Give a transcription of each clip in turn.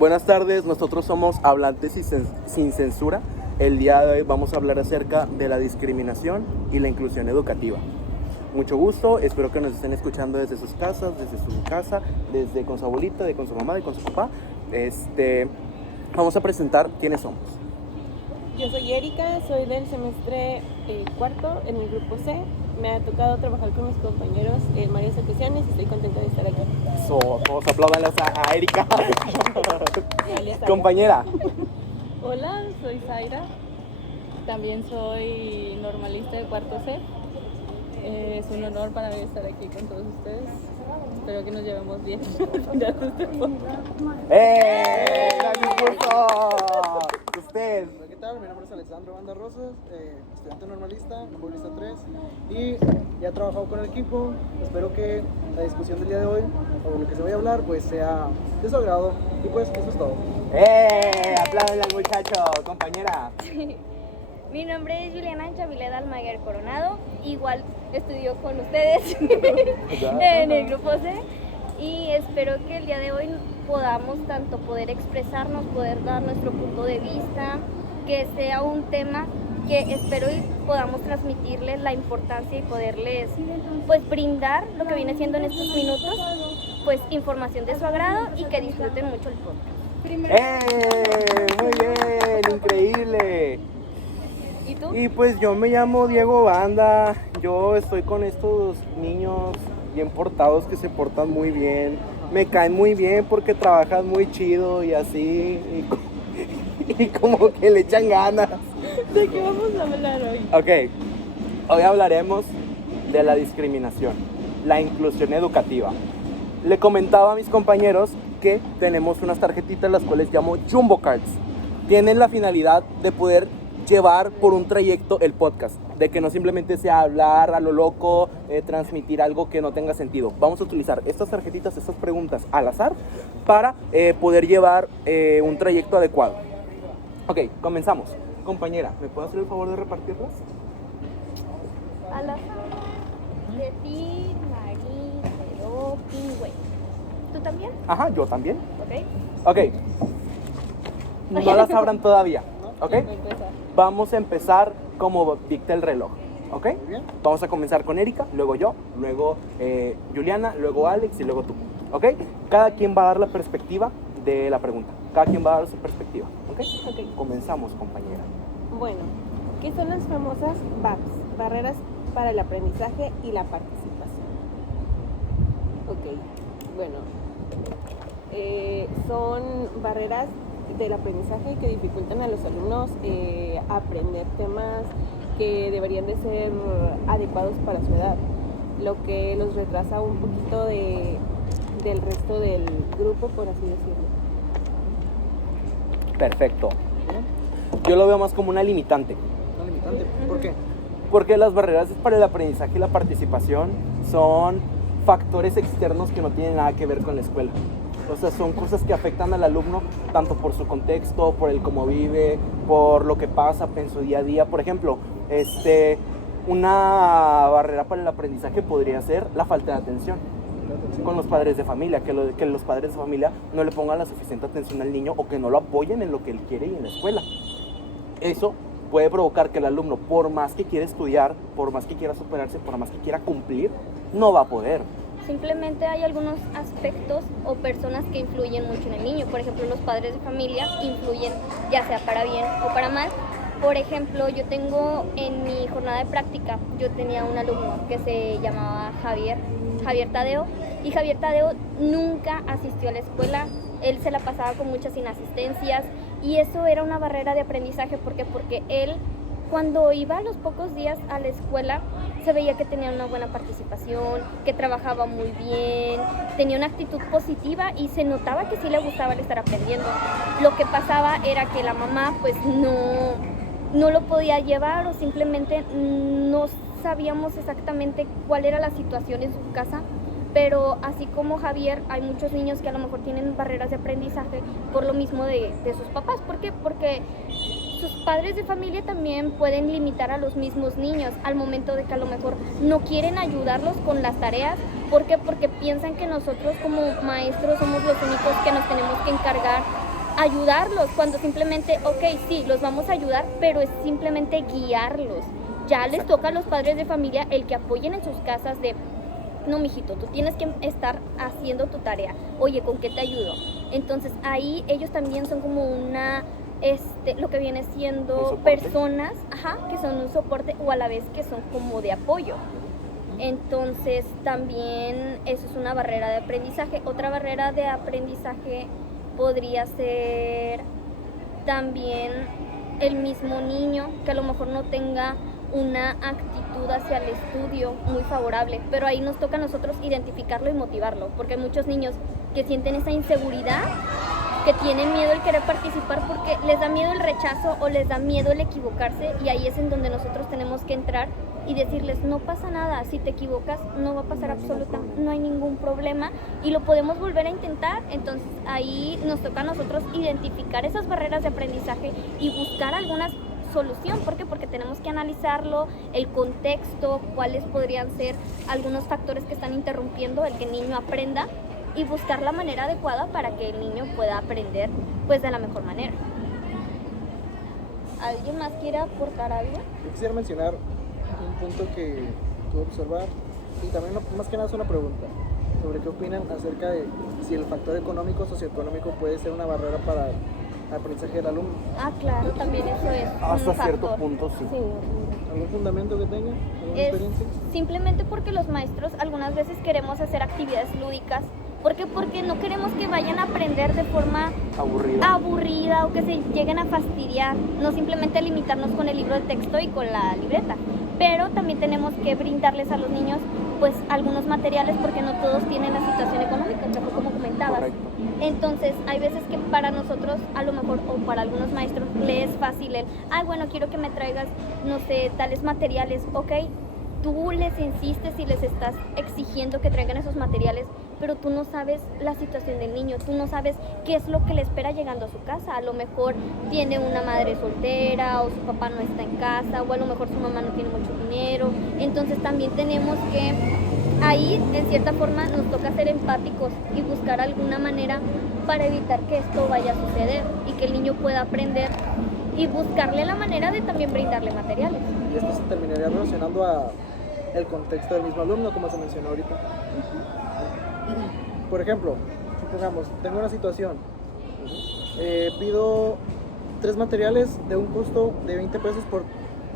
Buenas tardes, nosotros somos Hablantes sin Censura. El día de hoy vamos a hablar acerca de la discriminación y la inclusión educativa. Mucho gusto, espero que nos estén escuchando desde sus casas, desde su casa, desde con su abuelita, con su mamá y con su papá. Vamos a presentar quiénes somos. Yo soy Erika, soy del semestre cuarto en el grupo C. Me ha tocado trabajar con mis compañeros en varias ocasiones y estoy contenta de estar aquí. Todos aplaudanles a Erika. Compañera. Hola, soy Zaira. También soy normalista de cuarto C. Es un honor para mí estar aquí con todos ustedes. Espero que nos llevemos bien. ¡Gran discurso! Usted. ¿Qué tal? Mi nombre es Alexandro Banda Rosas, estudiante normalista, normalista 3, y ya he trabajado con el equipo. Espero que la discusión del día de hoy, o lo que se vaya a hablar, pues sea de su agrado. Y pues eso es todo. Apláudale al muchacho, compañera. Mi nombre es Juliana Chavileda Almaguer Coronado, igual estudio con ustedes en el grupo C y espero que el día de hoy podamos tanto poder expresarnos, poder dar nuestro punto de vista, que sea un tema que espero y podamos transmitirles la importancia y poderles pues brindar lo que viene siendo en estos minutos, pues información de su agrado y que disfruten mucho el podcast. Muy bien, increíble. ¿Y tú? Y pues yo me llamo Diego Banda, yo estoy con estos niños bien portados que se portan muy bien, me caen muy bien porque trabajan muy chido y así, y como que le echan ganas. ¿De qué vamos a hablar hoy? Ok, hoy hablaremos de la discriminación, la inclusión educativa. Le comentaba a mis compañeros que tenemos unas tarjetitas las cuales llamo Jumbo Cards. Tienen la finalidad de poder llevar por un trayecto el podcast, de que no simplemente sea hablar a lo loco, transmitir algo que no tenga sentido. Vamos a utilizar estas tarjetitas, estas preguntas al azar para poder llevar un trayecto adecuado. Ok, comenzamos. Compañera, ¿me puede hacer el favor de repartirlas? Al azar. De ti, Marín, Pero, Pingüe. ¿Tú también? Ajá, yo también. Ok. Ok. No las abran todavía. ¿Ok? Vamos a empezar como dicta el reloj. ¿Ok? Bien. Vamos a comenzar con Erika, luego yo, luego Juliana, luego Alex y luego tú. ¿Ok? Cada quien va a dar la perspectiva de la pregunta. Cada quien va a dar su perspectiva. ¿Ok? Ok. Comenzamos, compañera. Bueno, ¿qué son las famosas BAPS? Barreras para el aprendizaje y la participación. Ok, bueno, son barreras del aprendizaje que dificultan a los alumnos aprender temas que deberían de ser adecuados para su edad, lo que los retrasa un poquito del resto del grupo, por así decirlo. Perfecto. Yo lo veo más como una limitante. ¿Una limitante? ¿Por qué? Porque las barreras para el aprendizaje y la participación son factores externos que no tienen nada que ver con la escuela. O sea, son cosas que afectan al alumno tanto por su contexto, por el cómo vive, por lo que pasa en su día a día. Por ejemplo, una barrera para el aprendizaje podría ser la falta de atención con los padres de familia, que los padres de familia no le pongan la suficiente atención al niño o que no lo apoyen en lo que él quiere y en la escuela. Eso puede provocar que el alumno, por más que quiera estudiar, por más que quiera superarse, por más que quiera cumplir, no va a poder. Simplemente hay algunos aspectos o personas que influyen mucho en el niño. Por ejemplo, los padres de familia influyen ya sea para bien o para mal. Por ejemplo, yo tengo en mi jornada de práctica, yo tenía un alumno que se llamaba Javier Tadeo, y Javier Tadeo nunca asistió a la escuela. Él se la pasaba con muchas inasistencias y eso era una barrera de aprendizaje. Porque él, cuando iba a los pocos días a la escuela, se veía que tenía una buena participación, que trabajaba muy bien, tenía una actitud positiva y se notaba que sí le gustaba el estar aprendiendo. Lo que pasaba era que la mamá pues no lo podía llevar, o simplemente no sabíamos exactamente cuál era la situación en su casa. Pero así como Javier, hay muchos niños que a lo mejor tienen barreras de aprendizaje por lo mismo de sus papás. ¿Por qué? Porque sus padres de familia también pueden limitar a los mismos niños al momento de que a lo mejor no quieren ayudarlos con las tareas. ¿Por qué? Porque piensan que nosotros como maestros somos los únicos que nos tenemos que encargar ayudarlos, cuando simplemente, ok, sí, los vamos a ayudar, pero es simplemente guiarlos. Ya les toca a los padres de familia el que apoyen en sus casas de, no, mijito, tú tienes que estar haciendo tu tarea. Oye, ¿con qué te ayudo? Entonces ahí ellos también son como una, lo que viene siendo personas, que son un soporte o a la vez que son como de apoyo. Entonces también eso es una barrera de aprendizaje. Otra barrera de aprendizaje podría ser también el mismo niño que a lo mejor no tenga una actitud hacia el estudio muy favorable, pero ahí nos toca a nosotros identificarlo y motivarlo, porque hay muchos niños que sienten esa inseguridad, que tienen miedo el querer participar porque les da miedo el rechazo o les da miedo el equivocarse, y ahí es en donde nosotros tenemos que entrar y decirles, no pasa nada, si te equivocas no va a pasar absolutamente, no hay ningún problema y lo podemos volver a intentar. Entonces ahí nos toca a nosotros identificar esas barreras de aprendizaje y buscar algunas solución. ¿Por qué? Porque tenemos que analizarlo, el contexto, cuáles podrían ser algunos factores que están interrumpiendo el que el niño aprenda y buscar la manera adecuada para que el niño pueda aprender pues de la mejor manera. ¿Alguien más quiere aportar algo? Yo quisiera mencionar un punto que pude observar y también más que nada es una pregunta sobre qué opinan acerca de si el factor económico o socioeconómico puede ser una barrera para el aprendizaje del alumno. Ah, claro, también eso es Hasta un cierto factor. punto, sí. ¿Algún fundamento que tenga? ¿Alguna Es experiencia? simplemente porque los maestros algunas veces queremos hacer actividades lúdicas. ¿Por qué? Porque no queremos que vayan a aprender de forma aburrida o que se lleguen a fastidiar, no simplemente limitarnos con el libro de texto y con la libreta, pero también tenemos que brindarles a los niños pues algunos materiales porque no todos tienen la situación económica, como comentabas. Correcto. Entonces hay veces que para nosotros a lo mejor o para algunos maestros les es fácil el, bueno, quiero que me traigas, no sé, tales materiales, ok. Tú les insistes y les estás exigiendo que traigan esos materiales, pero tú no sabes la situación del niño, tú no sabes qué es lo que le espera llegando a su casa. A lo mejor tiene una madre soltera o su papá no está en casa o a lo mejor su mamá no tiene mucho dinero. Entonces también tenemos que, ahí en cierta forma nos toca ser empáticos y buscar alguna manera para evitar que esto vaya a suceder y que el niño pueda aprender y buscarle la manera de también brindarle materiales. Y esto se terminaría relacionando a el contexto del mismo alumno, como se mencionó ahorita. Por ejemplo, supongamos, tengo una situación, pido 3 materiales de un costo de 20 pesos por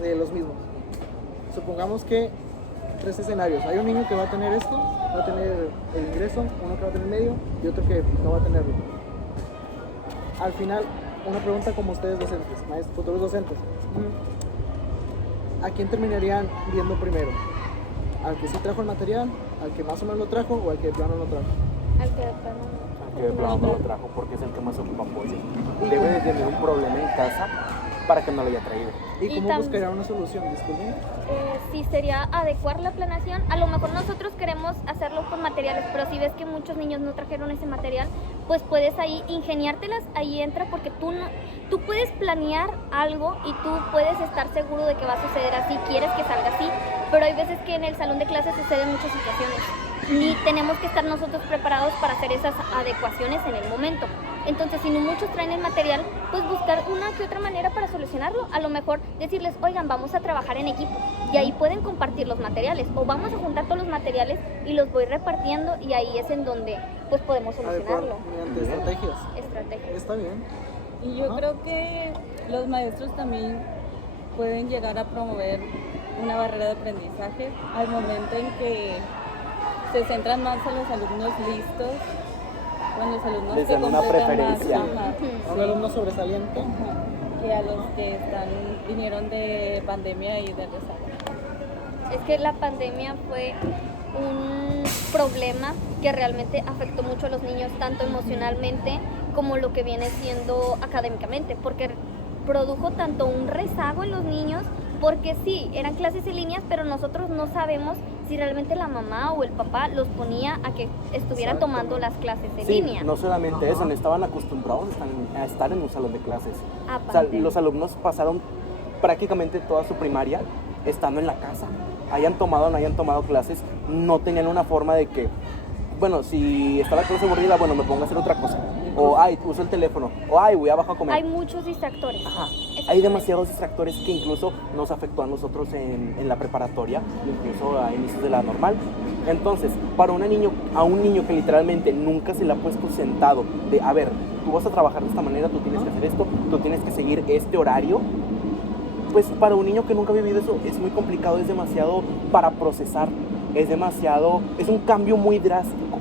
los mismos. Supongamos que 3 escenarios. Hay un niño que va a tener esto, va a tener el ingreso, uno que va a tener medio y otro que no va a tenerlo. Al final, una pregunta como ustedes docentes, maestros, futuros docentes. ¿A quién terminarían viendo primero? ¿Al que sí trajo el material? ¿Al que más o menos lo trajo? ¿O al que de plano no trajo? Al que de plano no. Que de plano no lo trajo porque es el que más ocupa apoyo. Debe de tener un problema en casa para que no lo haya traído. ¿Y Y cómo buscarían una solución? Disculpen. Sí, sería adecuar la planeación. A lo mejor nosotros queremos hacerlo con materiales, pero si ves que muchos niños no trajeron ese material, pues puedes ahí ingeniártelas, ahí entra, porque tú puedes planear algo y tú puedes estar seguro de que va a suceder así, quieres que salga así, pero hay veces que en el salón de clases suceden muchas situaciones y tenemos que estar nosotros preparados para hacer esas adecuaciones en el momento. Entonces, si no muchos traen el material, pues buscar una que otra manera para solucionarlo. A lo mejor decirles, oigan, vamos a trabajar en equipo. Y ahí pueden compartir los materiales. O vamos a juntar todos los materiales y los voy repartiendo. Y ahí es en donde pues podemos solucionarlo. Mediante estrategias. Estrategias. Está bien. Y yo creo que los maestros también pueden llegar a promover una barrera de aprendizaje al momento en que se centran más en los alumnos listos, cuando los alumnos Les que dan una completan preferencia. más, A un alumno sobresaliente. que a los que vinieron de pandemia y de rezago. Es que la pandemia fue un problema que realmente afectó mucho a los niños, tanto emocionalmente como lo que viene siendo académicamente, porque produjo tanto un rezago en los niños porque sí, eran clases en línea, pero nosotros no sabemos si realmente la mamá o el papá los ponía a que estuvieran tomando las clases en Sí, línea. no solamente eso, no estaban acostumbrados a estar en un salón de clases. O sea, Aparte. los alumnos pasaron prácticamente toda su primaria estando en la casa. Hayan tomado o no hayan tomado clases, no tenían una forma de que, bueno, si está la clase aburrida, bueno, me pongo a hacer otra cosa. O, ay, uso el teléfono. O, ay, voy abajo a comer. Hay muchos distractores. Ajá. Hay Exactamente. demasiados distractores que incluso nos afectó a nosotros en la preparatoria, incluso a inicios de la normal. Entonces, para a un niño que literalmente nunca se le ha puesto sentado de, a ver, tú vas a trabajar de esta manera, tú tienes que hacer esto, tú tienes que seguir este horario, pues para un niño que nunca ha vivido eso es muy complicado, es demasiado para procesar, es un cambio muy drástico.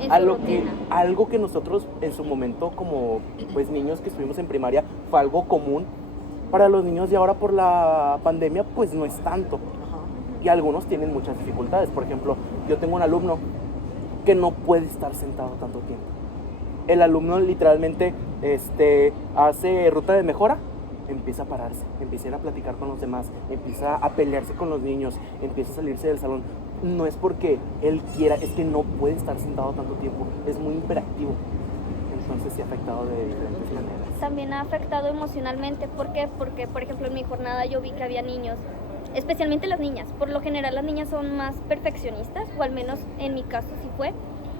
En su rutina. Algo que nosotros en su momento como pues niños que estuvimos en primaria fue algo común, para los niños de ahora por la pandemia pues no es tanto. Y algunos tienen muchas dificultades. Por ejemplo, yo tengo un alumno que no puede estar sentado tanto tiempo. El alumno literalmente hace ruta de mejora, empieza a pararse, empieza a ir a platicar con los demás, empieza a pelearse con los niños, empieza a salirse del salón. No es porque él quiera, es que no puede estar sentado tanto tiempo, es muy hiperactivo. Entonces sí ha afectado de diferentes maneras. También ha afectado emocionalmente. ¿Por qué? Porque, por ejemplo, en mi jornada yo vi que había niños, especialmente las niñas. Por lo general las niñas son más perfeccionistas, o al menos en mi caso sí fue.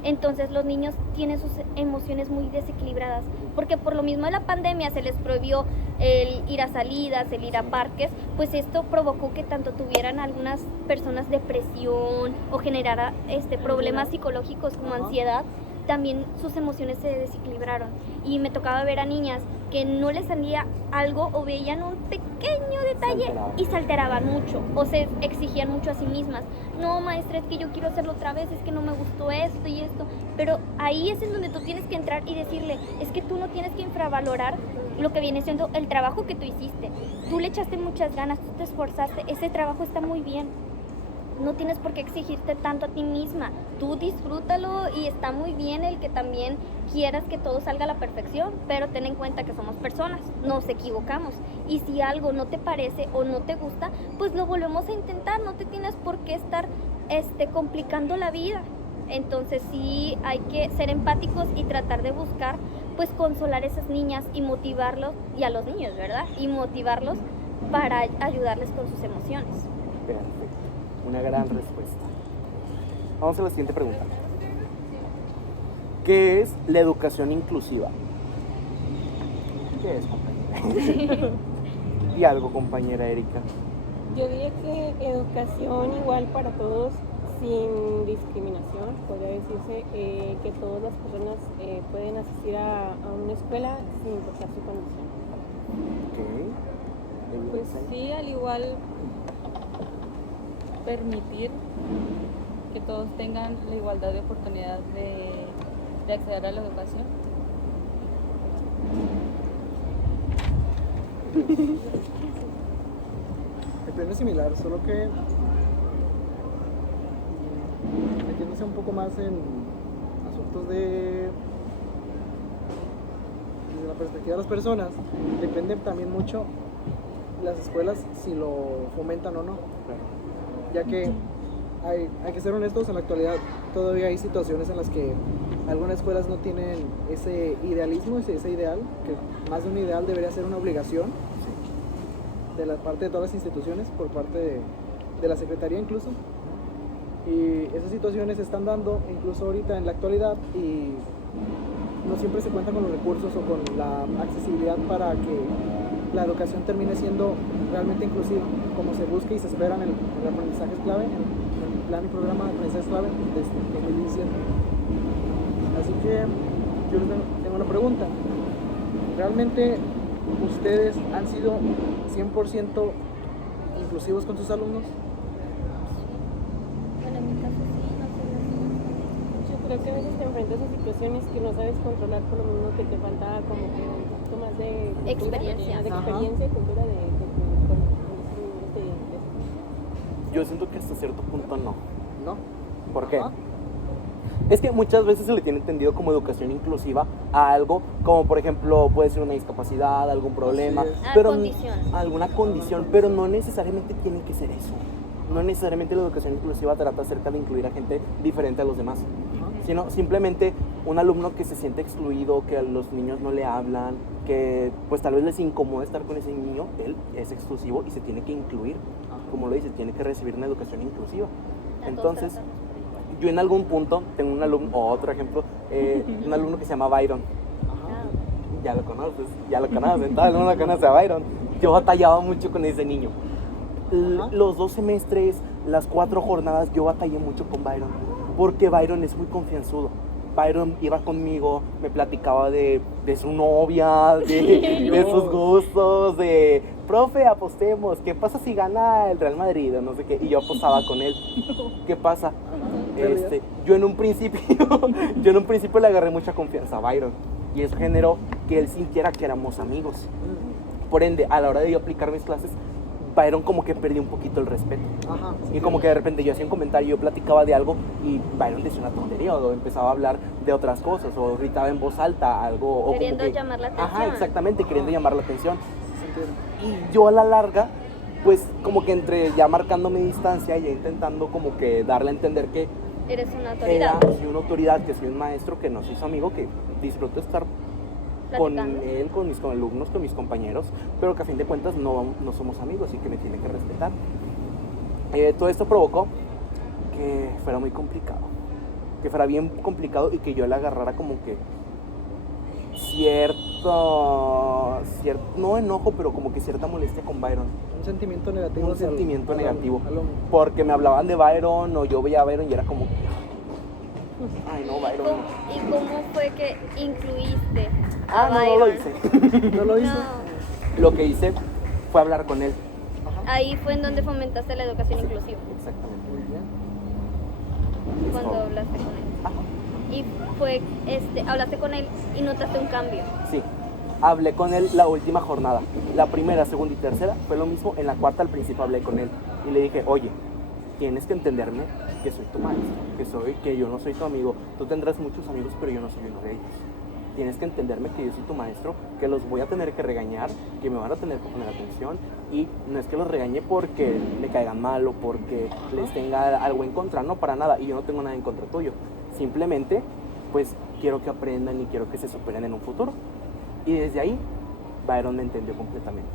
Entonces los niños tienen sus emociones muy desequilibradas, porque por lo mismo de la pandemia se les prohibió el ir a salidas, el ir a parques, pues esto provocó que tanto tuvieran algunas personas depresión o generara problemas psicológicos como ansiedad. También sus emociones se desequilibraron y me tocaba ver a niñas que no les salía algo o veían un pequeño detalle y se alteraban mucho o se exigían mucho a sí mismas. No, maestra, es que yo quiero hacerlo otra vez, es que no me gustó esto y esto. Pero ahí es en donde tú tienes que entrar y decirle, es que tú no tienes que infravalorar lo que viene siendo el trabajo que tú hiciste. Tú le echaste muchas ganas, tú te esforzaste, ese trabajo está muy bien. No tienes por qué exigirte tanto a ti misma. Tú disfrútalo y está muy bien el que también quieras que todo salga a la perfección, pero ten en cuenta que somos personas, nos equivocamos. Y si algo no te parece o no te gusta, pues lo volvemos a intentar. No te tienes por qué estar complicando la vida. Entonces sí hay que ser empáticos y tratar de buscar pues consolar a esas niñas y motivarlos, y a los niños, ¿verdad? Y motivarlos para ayudarles con sus emociones. Perfecto. Una gran respuesta. Vamos a la siguiente pregunta. ¿Qué es la educación inclusiva? ¿Qué es, compañera? Y algo, compañera Erika. Yo diría que educación igual para todos, sin discriminación, podría decirse que todas las personas pueden asistir a una escuela sin importar su condición. Ok. Pues sí, al igual permitir que todos tengan la igualdad de oportunidad de acceder a la educación. El plan es similar, solo que metiéndose un poco más en asuntos desde la perspectiva de las personas, depende también mucho las escuelas si lo fomentan o no. Ya que hay que ser honestos, en la actualidad todavía hay situaciones en las que algunas escuelas no tienen ese idealismo, ese ideal, que más de un ideal debería ser una obligación de la parte de todas las instituciones, por parte de la Secretaría incluso. Y esas situaciones se están dando incluso ahorita en la actualidad y no siempre se cuenta con los recursos o con la accesibilidad para que la educación termine siendo realmente inclusiva, como se busca y se espera en el aprendizaje clave, en el plan y programa de aprendizaje clave desde 2017. Así que yo les tengo una pregunta. ¿Realmente ustedes han sido 100% inclusivos con sus alumnos? Bueno, en mi caso sí, no sé. Yo creo que a veces te enfrentas a situaciones que no sabes controlar, por lo mismo que te falta como que un poquito más de cultura, Experiencia. de experiencia y cultura de Yo siento que hasta cierto punto no. ¿No? ¿Por qué? Ajá. Es que muchas veces se le tiene entendido como educación inclusiva a algo como, por ejemplo, puede ser una discapacidad, algún problema, Así es. pero Condición. alguna condición, pero no necesariamente tiene que ser eso. No necesariamente la educación inclusiva trata acerca de incluir a gente diferente a los demás, sino simplemente un alumno que se siente excluido, que a los niños no le hablan, que pues tal vez les incomoda estar con ese niño, él es exclusivo y se tiene que incluir, como lo dice, tiene que recibir una educación inclusiva. Entonces, yo en algún punto tengo un alumno, o otro ejemplo, un alumno que se llama Byron. Ya lo conoces, todo el mundo conoce a Byron. Yo batallaba mucho con ese niño. Los 2 semestres, las 4 jornadas, yo batallé mucho con Byron, porque Byron es muy confianzudo. Byron iba conmigo, me platicaba de su novia, de sus gustos, de profe, apostemos, ¿qué pasa si gana el Real Madrid? O no sé qué, y yo apostaba con él. ¿Qué pasa? Yo en un principio le agarré mucha confianza a Byron, y eso generó que él sintiera que éramos amigos. Por ende, a la hora de yo aplicar mis clases, Byron como que perdió un poquito el respeto. Ajá. Y como que de repente yo hacía un comentario, yo platicaba de algo y Byron decía una tontería o empezaba a hablar de otras cosas o gritaba en voz alta algo. O Queriendo como que, llamar la atención. Ajá, exactamente, queriendo llamar la atención. Se entiende. Y yo a la larga, pues como que entre ya marcando mi distancia y ya intentando como que darle a entender que Eres una autoridad. soy una autoridad, que soy un maestro, que no soy su amigo, que disfruto estar con Platicando. él, con mis alumnos, con mis compañeros, pero que a fin de cuentas no somos amigos y que me tiene que respetar. Todo esto provocó que fuera muy complicado, que fuera bien complicado y que yo le agarrara como que cierto, no enojo, pero como que cierta molestia con Byron. Un sentimiento negativo. Un hacia el- sentimiento al- negativo. al hombre. Porque me hablaban de Byron o yo veía a Byron y era como, ay no, Byron no. ¿Y cómo fue que incluiste a Ah, no, no Byron? lo hice. ¿No lo hizo? No. Lo que hice fue hablar con él. Ahí fue en donde fomentaste la educación inclusiva, Exactamente. Muy bien. cuando Listo. hablaste con él. Ajá. Y fue, hablaste con él y notaste un cambio. Sí, hablé con él la última jornada. La primera, segunda y tercera fue lo mismo. En la cuarta al principio hablé con él y le dije, oye, tienes que entenderme que soy tu maestro, que yo no soy tu amigo. Tú tendrás muchos amigos, pero yo no soy uno de ellos. Tienes que entenderme que yo soy tu maestro, que los voy a tener que regañar, que me van a tener que poner atención, y no es que los regañe porque le caigan mal o porque les tenga algo en contra, no, para nada, y yo no tengo nada en contra tuyo. Simplemente, pues, quiero que aprendan y quiero que se superen en un futuro. Y desde ahí, Byron me entendió completamente.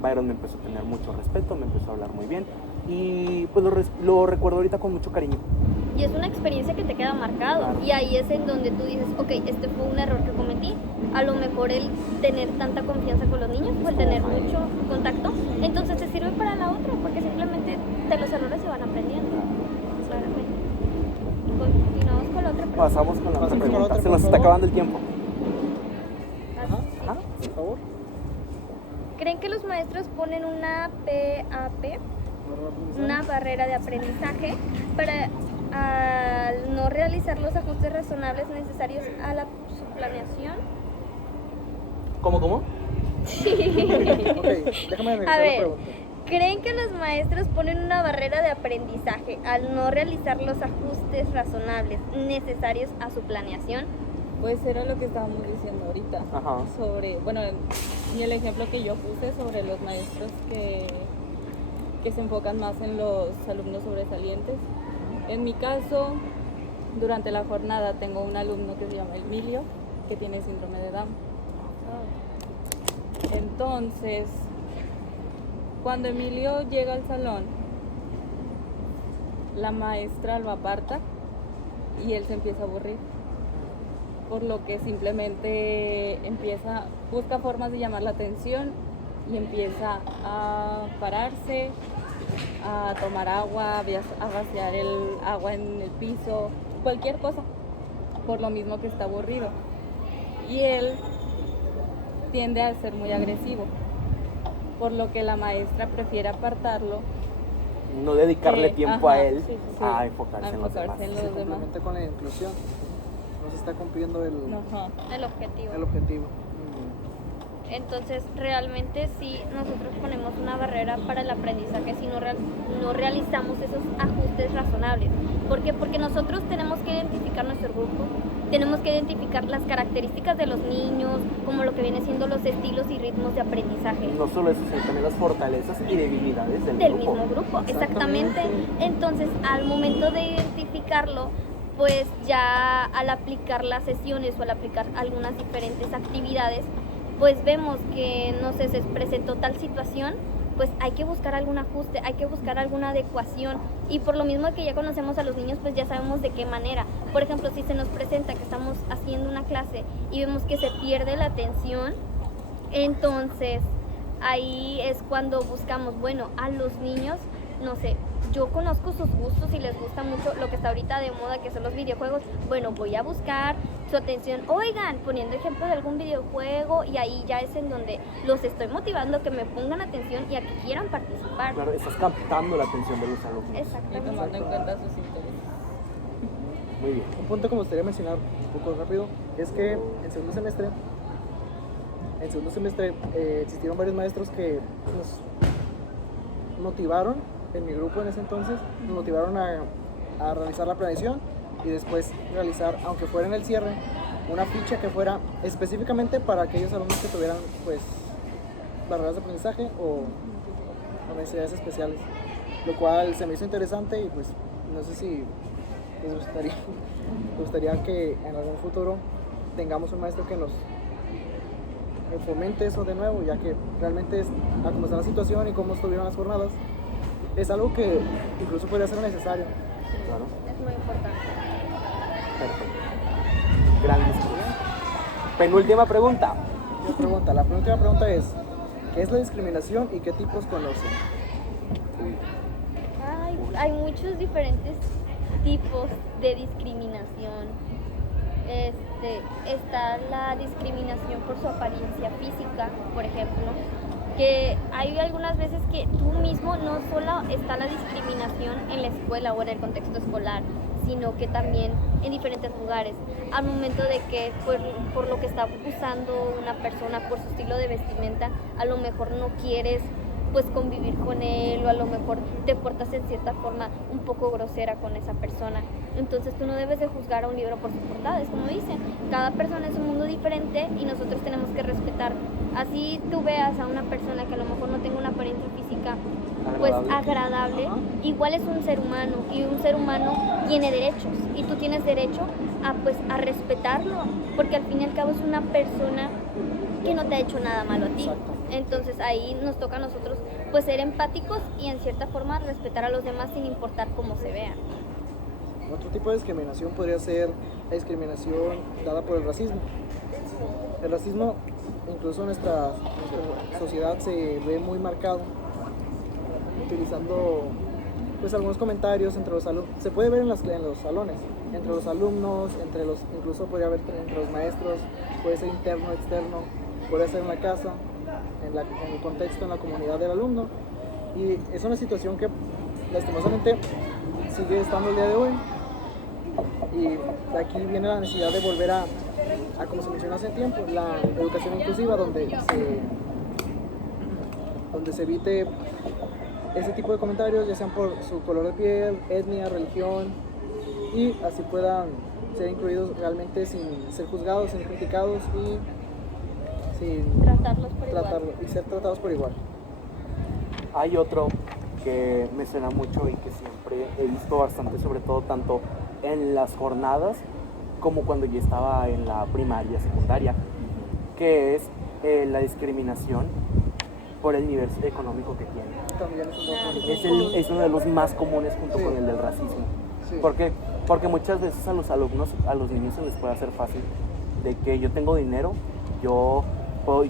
Byron me empezó a tener mucho respeto, me empezó a hablar muy bien, y pues lo recuerdo ahorita con mucho cariño. Y es una experiencia que te queda marcado. Claro. Y ahí es en donde tú dices, ok, este fue un error que cometí. A lo mejor el tener tanta confianza con los niños, o el tener mucho contacto, entonces te sirve para la otra, porque simplemente de los errores se van aprendiendo. Claramente. Continuamos con la otra pregunta. Pasamos con la otra Pasamos con la pregunta. otra, Se nos por está favor. acabando el tiempo. Ajá. Por favor. ¿Creen que los maestros ponen una PAP, una barrera de aprendizaje, para al no realizar los ajustes razonables necesarios a su planeación? ¿Cómo? Ok, déjame analizar A la ver, pregunta. ¿creen que los maestros ponen una barrera de aprendizaje al no realizar los ajustes razonables necesarios a su planeación? Pues era lo que estábamos diciendo ahorita. Ajá. Sobre, bueno, y el ejemplo que yo puse sobre los maestros que se enfocan más en los alumnos sobresalientes. En mi caso, durante la jornada tengo un alumno que se llama Emilio, que tiene síndrome de Down. Entonces, cuando Emilio llega al salón, la maestra lo aparta y él se empieza a aburrir, por lo que simplemente busca formas de llamar la atención y empieza a pararse, a tomar agua, a vaciar el agua en el piso, cualquier cosa, por lo mismo que está aburrido. Y él tiende a ser muy agresivo, por lo que la maestra prefiere apartarlo. No dedicarle Sí, tiempo ajá, a él, sí, sí, a sí. enfocarse A en los enfocarse demás. en Se los demás. complementa con la inclusión. No se está cumpliendo el Ajá. El objetivo. objetivo. Muy bien. Entonces, realmente sí, nosotros ponemos una barrera para el aprendizaje si no realizamos esos ajustes razonables. ¿Por qué? Porque nosotros tenemos que identificar nuestro grupo, tenemos que identificar las características de los niños, como lo que viene siendo los estilos y ritmos de aprendizaje. No solo eso, sino también las fortalezas y debilidades del grupo. Mismo grupo, exactamente. Entonces, al momento de identificarlo, pues ya al aplicar las sesiones o al aplicar algunas diferentes actividades, pues vemos que, no sé, se presentó tal situación, pues hay que buscar algún ajuste, hay que buscar alguna adecuación. Y por lo mismo que ya conocemos a los niños, pues ya sabemos de qué manera. Por ejemplo, si se nos presenta que estamos haciendo una clase y vemos que se pierde la atención, entonces ahí es cuando buscamos, bueno, a los niños, no sé, yo conozco sus gustos y les gusta mucho lo que está ahorita de moda, que son los videojuegos. Bueno, voy a buscar su atención, oigan, poniendo ejemplo de algún videojuego, y ahí ya es en donde los estoy motivando a que me pongan atención y a que quieran participar. Claro, estás captando la atención de los alumnos. Y Exactamente. tomando en cuenta sus intereses. Muy bien. Un punto que me gustaría mencionar un poco rápido es que en segundo semestre existieron varios maestros que nos motivaron, en mi grupo en ese entonces, nos motivaron a realizar la planeación y después realizar, aunque fuera en el cierre, una ficha que fuera específicamente para aquellos alumnos que tuvieran pues barreras de aprendizaje o necesidades especiales, lo cual se me hizo interesante y pues no sé si me gustaría que en algún futuro tengamos un maestro que nos fomente eso de nuevo, ya que realmente a cómo está la situación y cómo estuvieron las jornadas, es algo que incluso podría ser necesario. Claro. Es muy importante. Perfecto. Gran discusión. Penúltima pregunta. La penúltima pregunta es: ¿qué es la discriminación y qué tipos conocen? Hay muchos diferentes tipos de discriminación. Está la discriminación por su apariencia física, por ejemplo, que hay algunas veces que tú mismo, no solo está la discriminación en la escuela o en el contexto escolar, sino que también en diferentes lugares, al momento de que por lo que está usando una persona, por su estilo de vestimenta, a lo mejor no quieres pues convivir con él, o a lo mejor te portas en cierta forma un poco grosera con esa persona. Entonces tú no debes de juzgar a un libro por su portada, es como dicen, cada persona es un mundo diferente y nosotros tenemos que respetar. Así tú veas a una persona que a lo mejor no tenga una apariencia física pues agradable, igual es un ser humano, y un ser humano tiene derechos y tú tienes derecho a respetarlo, porque al fin y al cabo es una persona que no te ha hecho nada malo a ti. Exacto. Entonces ahí nos toca a nosotros pues ser empáticos y en cierta forma respetar a los demás sin importar cómo se vean. Otro tipo de discriminación podría ser la discriminación dada por el racismo. El racismo, incluso en nuestra sociedad, se ve muy marcado, utilizando pues algunos comentarios entre los alumnos. Se puede ver en los salones, entre los alumnos, incluso podría haber entre los maestros, puede ser interno, externo, puede ser en la casa, en el contexto, en la comunidad del alumno. Y es una situación que lastimosamente sigue estando el día de hoy. Y de aquí viene la necesidad de volver a como se mencionó hace tiempo, la educación inclusiva, donde se evite ese tipo de comentarios, ya sean por su color de piel, etnia, religión, y así puedan ser incluidos realmente sin ser juzgados, sin criticados y sin Tratarlos por igual. y ser tratados por igual. Hay otro que me suena mucho y que siempre he visto bastante, sobre todo tanto en las jornadas como cuando yo estaba en la primaria, secundaria, que es la discriminación por el nivel económico que tiene. También es un buen Es uno de los más comunes junto Sí. con el del racismo. Sí. ¿Por qué? Porque muchas veces a los alumnos, a los niños se les puede hacer fácil de que yo tengo dinero, yo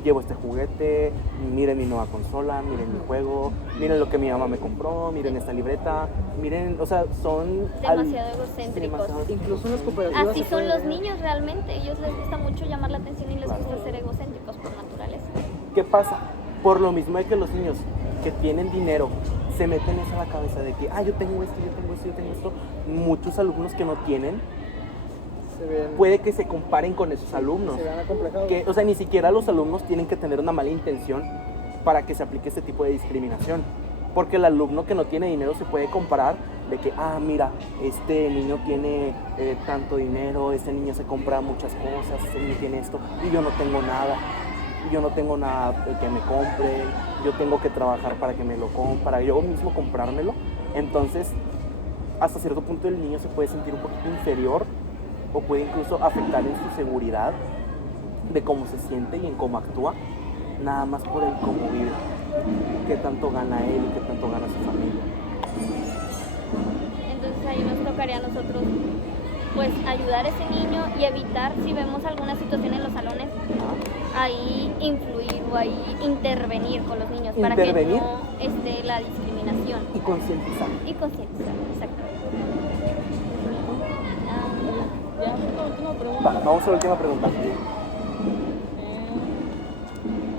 llevo este juguete, miren mi nueva consola, miren mi juego, miren lo que mi mamá me compró, miren esta libreta, miren, o sea, son Demasiado egocéntricos. Incluso en las cooperativas Así se son puede los ver. niños realmente, ellos les gusta mucho llamar la atención y les Claro. gusta ser egocéntricos por naturaleza. ¿Qué pasa? Por lo mismo de que los niños que tienen dinero se meten eso a la cabeza de que, yo tengo esto, yo tengo esto, yo tengo esto. Muchos alumnos que no tienen puede que se comparen con esos alumnos. Se vean acomplejados. Que, o sea, ni siquiera los alumnos tienen que tener una mala intención para que se aplique este tipo de discriminación. Porque el alumno que no tiene dinero se puede comparar de que, mira, este niño tiene tanto dinero, este niño se compra muchas cosas, este niño tiene esto, y yo no tengo nada. Yo no tengo nada que me compre, yo tengo que trabajar para que me lo compre, para yo mismo comprármelo. Entonces, hasta cierto punto el niño se puede sentir un poquito inferior o puede incluso afectar en su seguridad de cómo se siente y en cómo actúa, nada más por el cómo vive, qué tanto gana él y qué tanto gana su familia. Entonces ahí nos tocaría a nosotros pues ayudar a ese niño y evitar, si vemos alguna situación en los salones, ahí influir o ahí intervenir con los niños para que no esté la discriminación. Y concientizar. Y concientizar, exactamente. Ya, la última pregunta. Vamos a la última pregunta.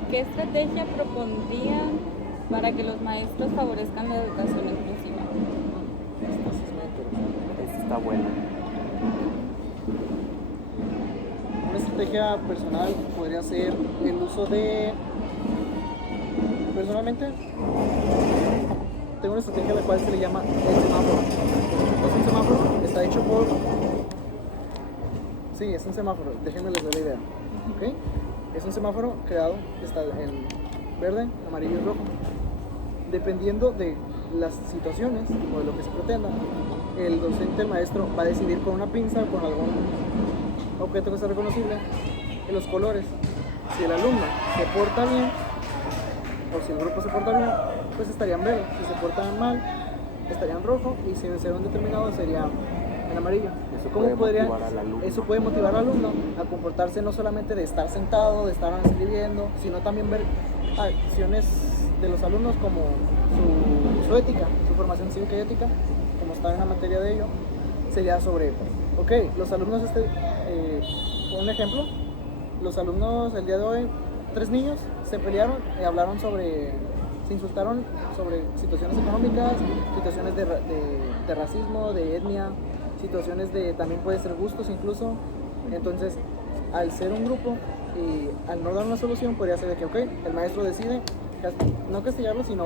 ¿Qué estrategia propondrían para que los maestros favorezcan la educación inclusiva? Esta está buena. Una estrategia personal podría ser el uso de... Personalmente, tengo una estrategia a la cual se le llama el semáforo. Es un semáforo, está hecho por... Sí, es un semáforo, déjenme les doy la idea. ¿Okay? Es un semáforo creado, está en verde, amarillo y rojo. Dependiendo de las situaciones o de lo que se pretenda, el docente, el maestro, va a decidir con una pinza o con algún objeto que sea reconocible en los colores. Si el alumno se porta bien o si el grupo se porta bien, pues estaría en verde. Si se portan mal, estaría en rojo, y si se un determinado sería en amarillo. Eso puede motivar al alumno a comportarse no solamente de estar sentado, de estar escribiendo, sino también ver acciones de los alumnos como su ética, su formación cívica y ética, como está en la materia de ello, sería sobre, los alumnos, un ejemplo, los alumnos el día de hoy, 3 niños se pelearon y hablaron se insultaron sobre situaciones económicas, situaciones de racismo, de etnia, situaciones también puede ser gustos incluso. Entonces, al ser un grupo y al no dar una solución, podría ser de que, el maestro decide no castigarlos, sino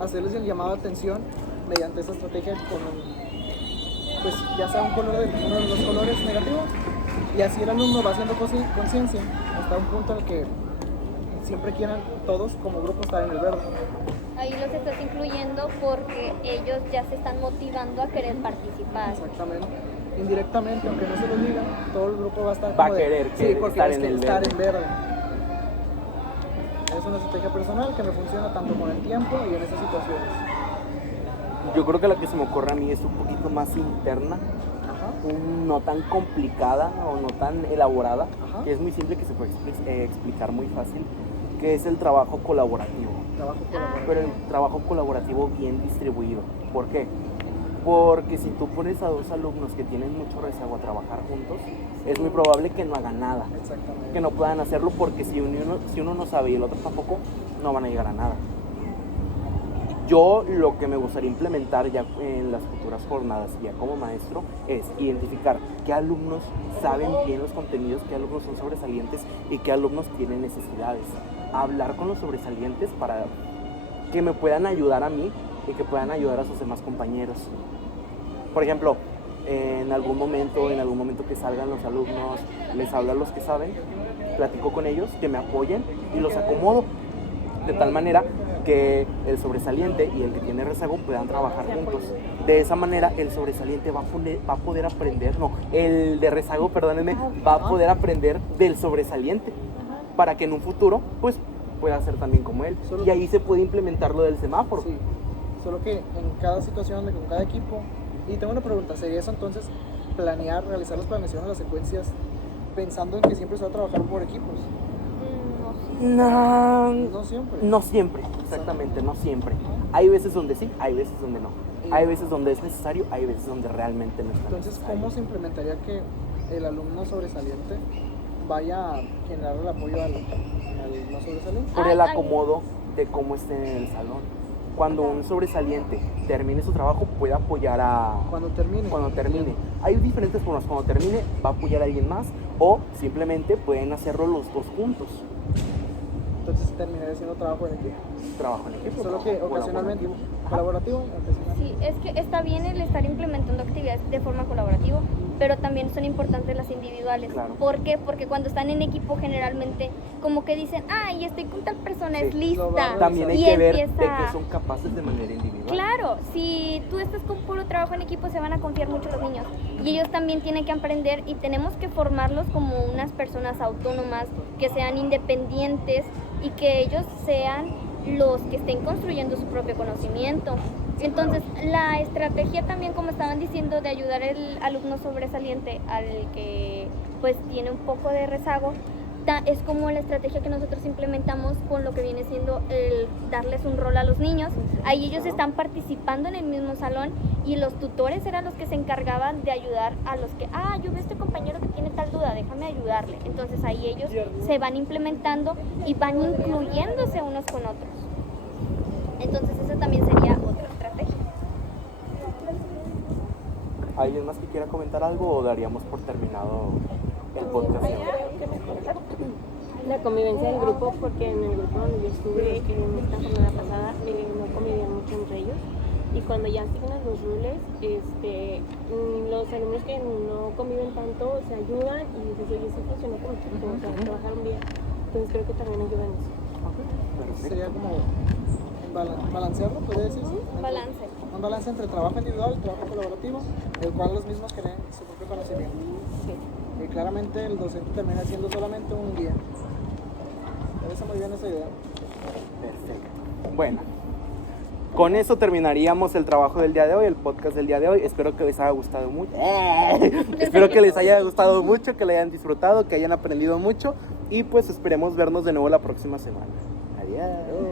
hacerles el llamado de atención mediante esa estrategia con pues ya sea uno de los colores negativos, y así el alumno va haciendo conciencia hasta un punto en el que siempre quieran todos como grupo estar en el verde. Ahí los estás incluyendo porque ellos ya se están motivando a querer participar. Exactamente. Indirectamente, aunque no se lo digan, todo el grupo va a estar querer estar en verde. Es una estrategia personal que me funciona tanto con el tiempo y en esas situaciones. Yo creo que la que se me ocurre a mí es un poquito más interna, no tan complicada o no tan elaborada, que es muy simple, que se puede explicar muy fácil, que es el trabajo colaborativo. Pero el trabajo colaborativo bien distribuido. ¿Por qué? Porque si tú pones a 2 alumnos que tienen mucho rezago a trabajar juntos, es muy probable que no hagan nada. Exactamente. Que no puedan hacerlo, porque si uno no sabe y el otro tampoco, no van a llegar a nada. Yo lo que me gustaría implementar ya en las futuras jornadas, ya como maestro, es identificar qué alumnos saben bien los contenidos, qué alumnos son sobresalientes y qué alumnos tienen necesidades. Hablar con los sobresalientes para que me puedan ayudar a mí y que puedan ayudar a sus demás compañeros. Por ejemplo, en algún momento que salgan los alumnos, les hablo a los que saben, platico con ellos, que me apoyen y los acomodo de tal manera que el sobresaliente y el que tiene rezago puedan trabajar juntos. De esa manera el sobresaliente va a poder aprender, el de rezago, perdónenme, va a poder aprender del sobresaliente para que en un futuro pues pueda ser también como él. Y ahí se puede implementar lo del semáforo. Sí, solo que en cada situación, con cada equipo. Y tengo una pregunta, ¿sería eso entonces realizar las planeaciones, las secuencias, pensando en que siempre se va a trabajar por equipos? No siempre. No siempre, exactamente, no siempre. Hay veces donde sí, hay veces donde no. Hay veces donde es necesario, hay veces donde realmente no es necesario. Entonces, ¿cómo se implementaría que el alumno sobresaliente vaya a generar el apoyo al no sobresaliente? Por el acomodo de cómo estén en el salón. cuando un sobresaliente termine su trabajo puede apoyar a... Cuando termine. Hay diferentes formas. Cuando termine va a apoyar a alguien más o simplemente pueden hacerlo los dos juntos. Entonces terminaría siendo trabajo en equipo. Trabajo en equipo. Solo que ocasionalmente colaborativo, ocasionalmente. Sí, es que está bien el estar implementando actividades de forma colaborativa, pero también son importantes las individuales. Claro. ¿Por qué? Porque cuando están en equipo generalmente como que dicen, ay, estoy con tal persona, Sí, es lista. También hay y que ver de empieza- que son capaces de manera individual. Claro, si tú estás con puro trabajo en equipo se van a confiar mucho los niños y ellos también tienen que aprender y tenemos que formarlos como unas personas autónomas, que sean independientes y que ellos sean los que estén construyendo su propio conocimiento. Entonces, la estrategia también, como estaban diciendo, de ayudar al alumno sobresaliente, al que pues tiene un poco de rezago, es como la estrategia que nosotros implementamos con lo que viene siendo el darles un rol a los niños. Ahí ellos están participando en el mismo salón y los tutores eran los que se encargaban de ayudar a los que, yo veo a este compañero que tiene tal duda, déjame ayudarle. Entonces ahí ellos se van implementando y van incluyéndose unos con otros. Entonces esa también sería otra estrategia. ¿Alguien más que quiera comentar algo o daríamos por terminado el podcast de hoy? Creo que mejorar la convivencia del grupo, porque en el grupo donde yo estuve en esta jornada pasada no convivían mucho entre ellos, y cuando ya asignan los roles, los alumnos que no conviven tanto se ayudan y dices, oye, sí funcionó como equipo, o sea, trabajaron bien. Entonces creo que también ayudan eso. Perfecto. Sería como balancearlo, podría decirse. Balance. Un balance entre trabajo individual y trabajo colaborativo, el cual los mismos creen su propio conocimiento. Y claramente el docente termina siendo solamente un guía. Me parece muy bien esa idea. Perfecto. Bueno, con eso terminaríamos el trabajo del día de hoy, el podcast del día de hoy. Espero que les haya gustado mucho. Espero que les haya gustado mucho, que le hayan disfrutado, que hayan aprendido mucho. Y pues esperemos vernos de nuevo la próxima semana. Adiós.